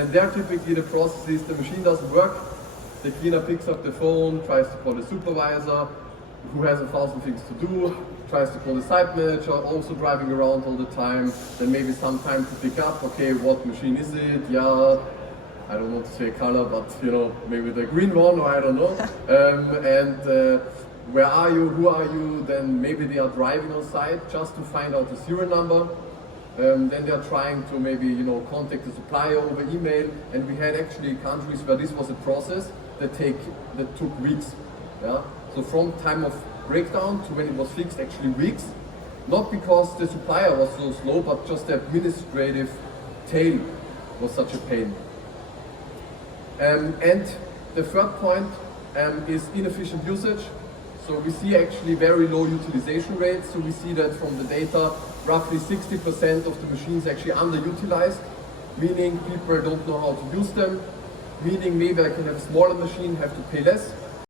And there typically the process is the machine doesn't work, the cleaner picks up the phone, tries to call the supervisor, who has 1,000 things to do, tries to call the site manager, also driving around all the time, then maybe some time to pick up, okay, what machine is it? Yeah, I don't want to say color, but you know, maybe the green one, or I don't know. Where are you, who are you? Then maybe they are driving on site just to find out the serial number. Then they are trying to maybe, you know, contact the supplier over email. And we had actually countries where this was a process that took weeks. Yeah? So from time of breakdown to when it was fixed, actually weeks. Not because the supplier was so slow, but just the administrative tail was such a pain. And the third point is inefficient usage. So we see actually very low utilization rates. So we see that from the data, roughly 60% of the machines actually underutilized, meaning people don't know how to use them, meaning maybe I can have a smaller machine, have to pay less,